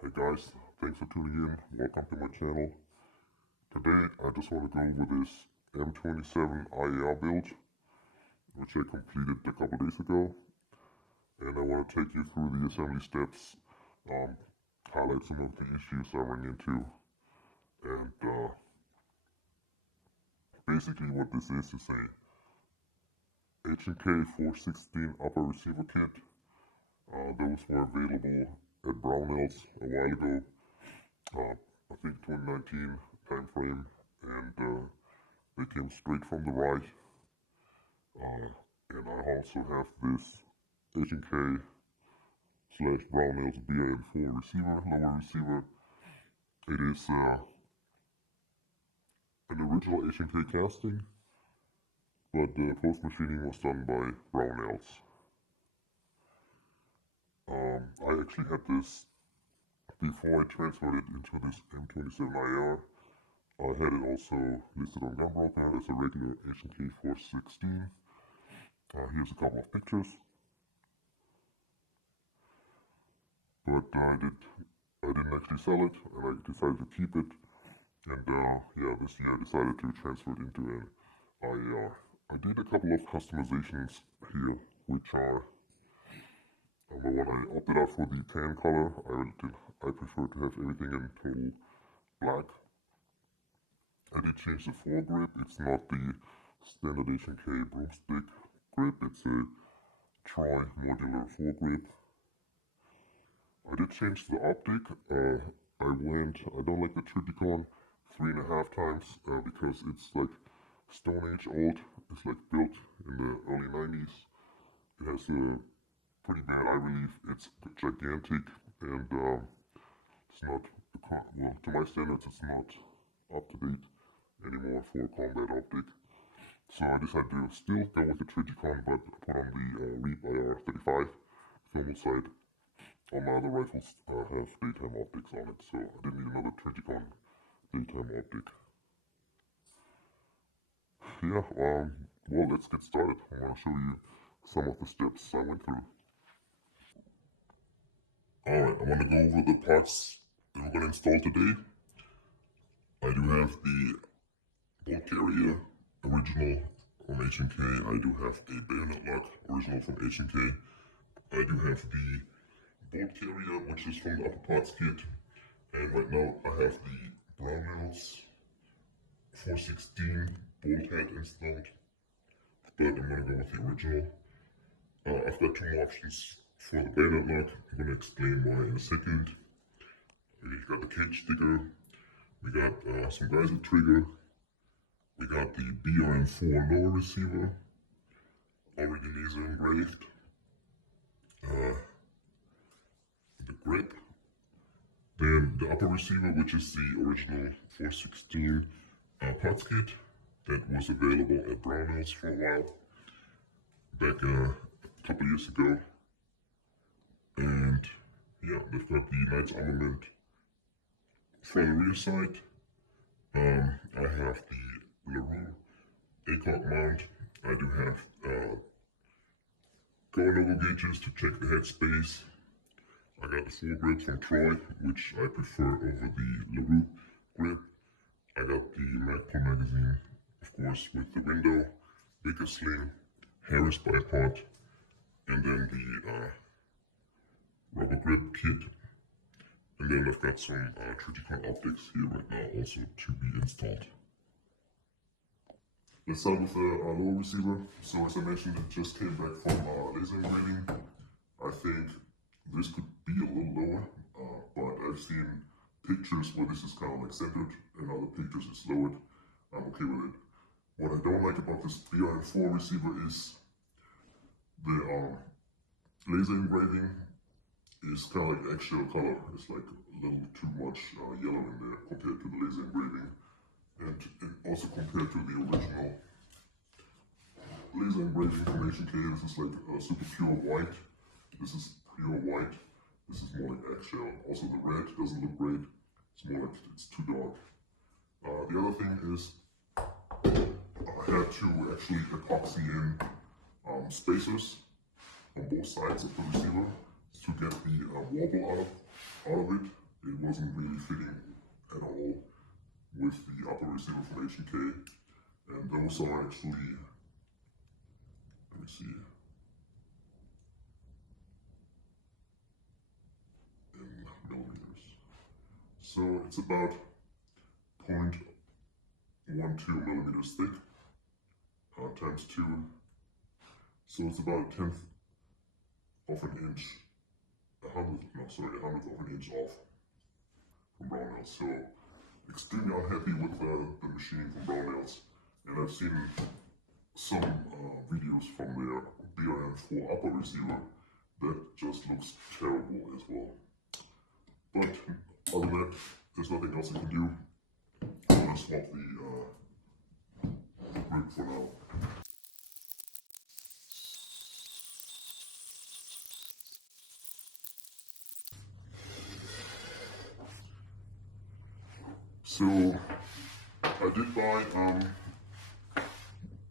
Hey guys, thanks for tuning in. Welcome to my channel. Today I just want to go over this M27 IAR build, which I completed a couple days ago. And I want to take you through the assembly steps, highlight some of the issues I ran into. And basically what this is a HK416 upper receiver kit. Those were available at Brownells a while ago. I think 2019 time frame, and they came straight from the right. And I also have this H&K slash Brownells BRN4 receiver, lower receiver. It is an original H&K casting, but the post machining was done by Brownells. I actually had this before I transferred it into this M27 IAR. I had it also listed on Gunbroker as a regular HK416. Here's a couple of pictures. But I didn't actually sell it, and I decided to keep it. And yeah, this year I decided to transfer it into an IAR. I did a couple of customizations here, which are number one, I opted out for the tan color. I prefer to have everything in total black. I did change the foregrip. It's not the standard H&K broomstick grip. It's a Troy modular foregrip. I did change the optic. I don't like the Triticon 3.5 times because it's like Stone Age old. It's like built in the early 90s. It has a pretty bad eye relief. It's gigantic, and it's not, well, to my standards, it's not up to date anymore for combat optic. So I decided to still go with the Triticon, but put on the Reap IR35 thermal sight. All my other rifles have daytime optics on it, so I didn't need another Triticon daytime optic. Yeah, well, let's get started. I want to show you some of the steps I went through. Alright, I want to go over the parts that we're going to install today. I do have the bolt carrier, original from H&K. I do have a bayonet lock, original from H&K. I do have the bolt carrier, which is from the upper parts kit. And right now I have the Brownells 416 bolt head installed, but I'm going to go with the original. I've got two more options for the bayonet lock. I'm going to explain why in a second. We got the cage sticker. We got some Geyser trigger. We got the BRN4 lower receiver, already laser engraved. The grip. Then the upper receiver, which is the original 416 parts kit that was available at Brownells for a while, back a couple years ago. And yeah, they've got the Knight's Armament front and rear sight. I have the LaRue ACOG mount. I do have go no-go gauges to check the headspace. I got the foregrips from Troy, which I prefer over the LaRue grip. I got the Magpul magazine, of course, with the window, bigger sling, Harris bipod, and then the rubber grip kit. And then I've got some Triticon optics here right now also to be installed. Let's start with the lower receiver. So as I mentioned, it just came back from laser engraving. I think this could be a little lower, but I've seen pictures where this is kind of like centered and other pictures it's lowered. I'm okay with it. What I don't like about this BRN4 receiver is the laser engraving is kind of like eggshell color. It's like a little too much yellow in there compared to the laser engraving, and also compared to the original laser engraving from H&K. This is like super pure white. This is pure white. This is more like eggshell. Also the red doesn't look great. It's more like it's too dark. The other thing is I had to actually epoxy in spacers on both sides of the receiver to get the wobble out of it. it wasn't really fitting at all with the upper receiver from HK, and those are actually, let me see, in millimeters. So it's about 0.12 millimeters thick, times 2, so it's about a tenth of an inch, a hundredth of an inch off from Brownells. So extremely unhappy with the machine from Brownells, and I've seen some videos from their BRN4 upper receiver that just looks terrible as well. But other than that, there's nothing else I can do. I'm gonna swap the grip for now. So I did buy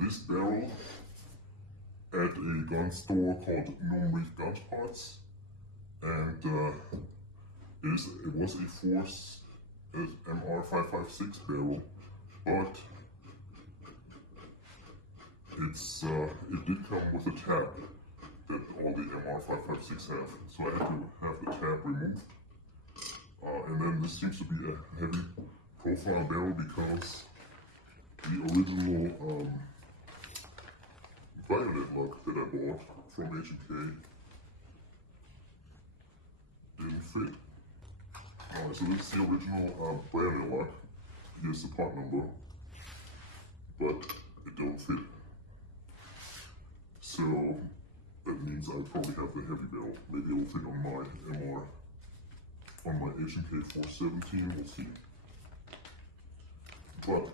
this barrel at a gun store called Gun Parts, and it was a Force MR556 barrel, but it did come with a tab that all the MR556 have, so I had to have the tab removed. And then this seems to be a heavy profile barrel because the original Bayonet lock that I bought from HK didn't fit. So this is the original Bayonet lock. Here's the part number, but it don't fit. So that means I probably have the heavy barrel. Maybe it will fit on my MR, on my HK416. We'll see. But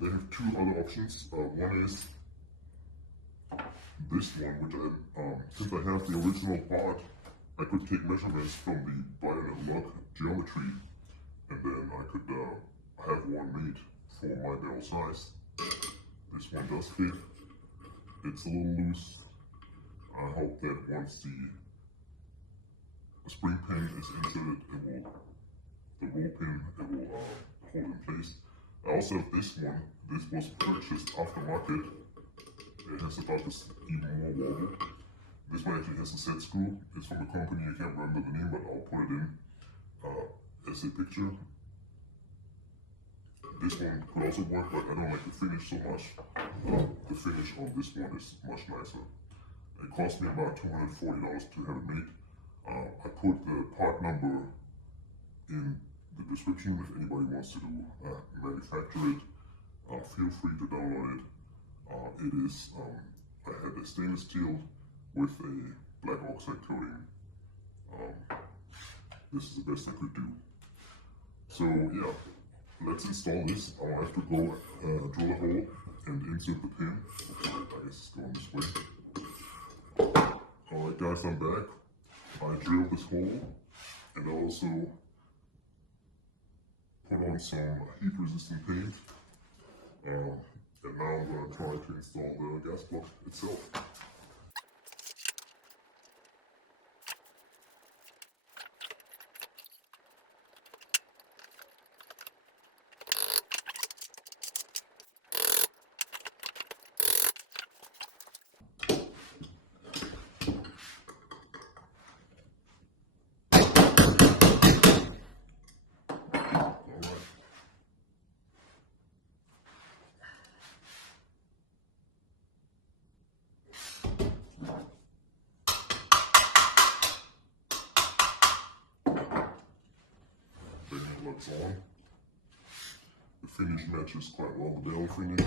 they have two other options. One is this one, which since I have the original part, I could take measurements from the Bayonet lock geometry, and then I could have one made for my barrel size. This one does fit. It's a little loose. I hope that once the spring pin is inserted, the roll pin, it will hold in place. I also have this one. This was purchased aftermarket. It has about this even more wobble. This one actually has a set screw. It's from a company, I can't remember the name, but I'll put it in as a picture. This one could also work, but I don't like the finish so much. The finish on this one is much nicer. It cost me about $240 to have it made. I put the part number in the description if anybody wants to manufacture it. Feel free to download it. It is, I had a stainless steel with a black oxide coating. This is the best I could do. So yeah, let's install this. I'll have to go drill a hole and insert the pin. I guess it's going this way. Alright guys, I'm back. I drilled this hole and I also put on some heat resistant paint. And now I'm going to try to install the gas block itself. Looks on. The finish matches quite well the Dell finish.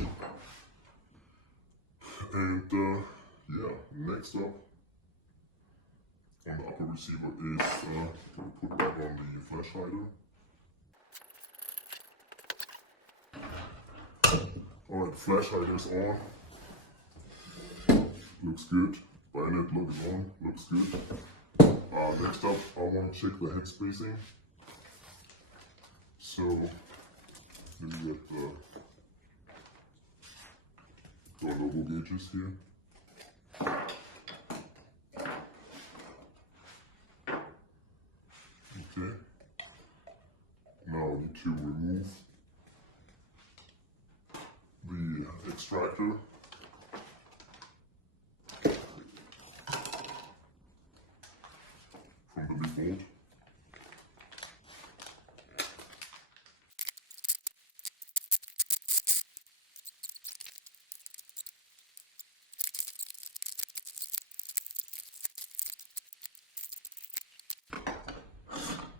And yeah, next up on the upper receiver is to put back on the flash hider. Alright, flash hider is on. Looks good. Bayonet look is on. Looks good. Next up, I want to check the head spacing. So, let me get the double gauges here. to remove the extractor from the leaf mold.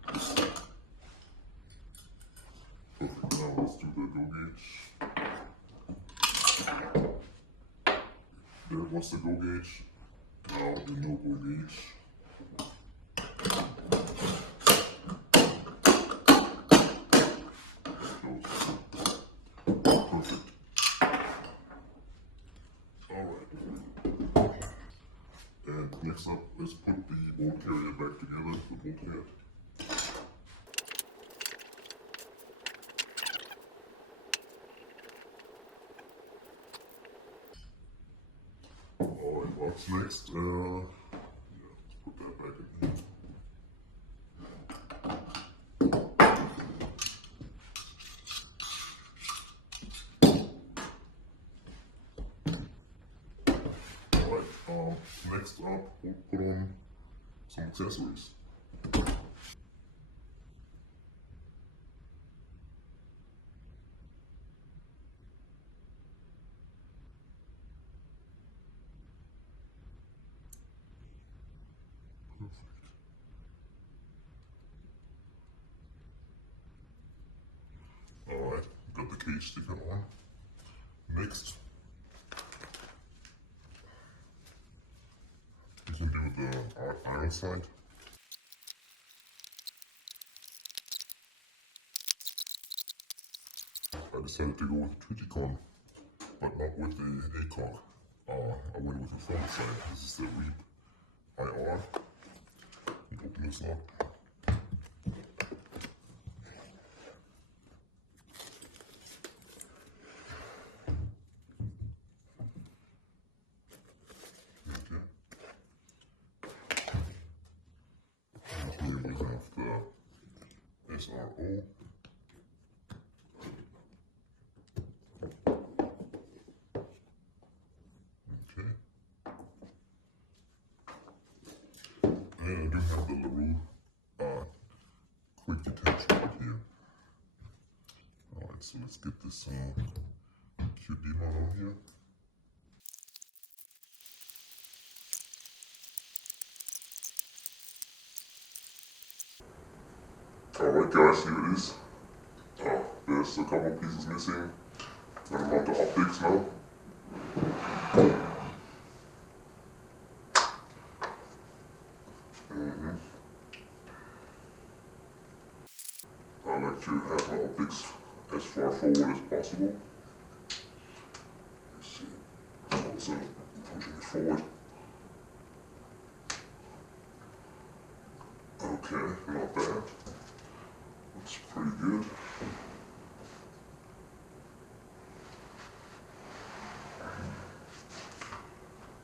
Perfect. Now let's do the go gauge. There was the go gauge. Now the no go gauge. Perfect. Alright. And next up, let's put the bolt carrier back together, the bolt head. Alright, what's next? Yeah, let's put that back in here. Next up, we'll put on some accessories. Alright, got the cage sticker on. Next, we can do the iron side. I decided to go with Triticon, but not with the ACOG. I went with the front side. This is the REAP IR. You open this up. Okay. And here we have the SRO. Okay. And I do have the LaRue quick detachment here. Alright, so let's get this QD mod on here. Alright guys, here it is. There's a couple pieces missing. I'm on the optics now. I like to have my optics as far forward as possible. Let's see. Also pushing it forward. Okay, not bad. Looks pretty good.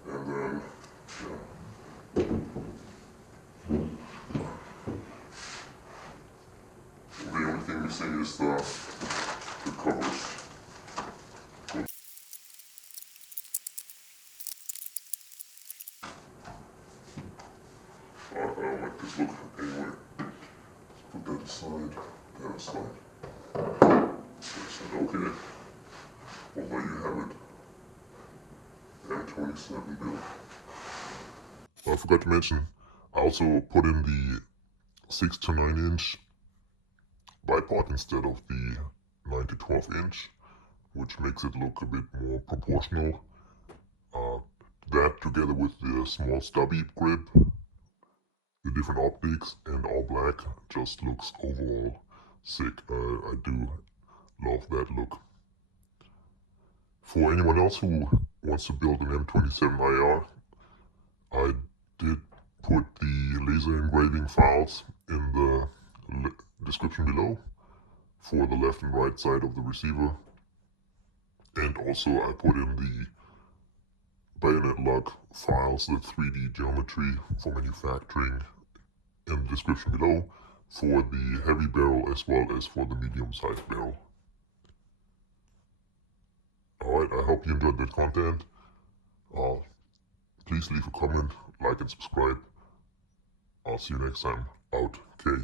And then, yeah. The only thing missing is the covers. I don't like this look anyway. Let's put that aside. That aside. Okay. Well, there you have it. M27 build. I forgot to mention, I also put in the 6 to 9 inch bipod instead of the 9 to 12 inch, which makes it look a bit more proportional. That together with the small stubby grip, the different optics, and all black just looks overall sick. I do love that look. For anyone else who wants to build an M27 IAR, I did put the laser engraving files in the description below for the left and right side of the receiver. And also I put in the Bayonet log files, the 3D geometry for manufacturing, in the description below. for the heavy barrel as well as for the medium-sized barrel. Alright, I hope you enjoyed that content. Please leave a comment, like and subscribe. I'll see you next time. Out. Okay.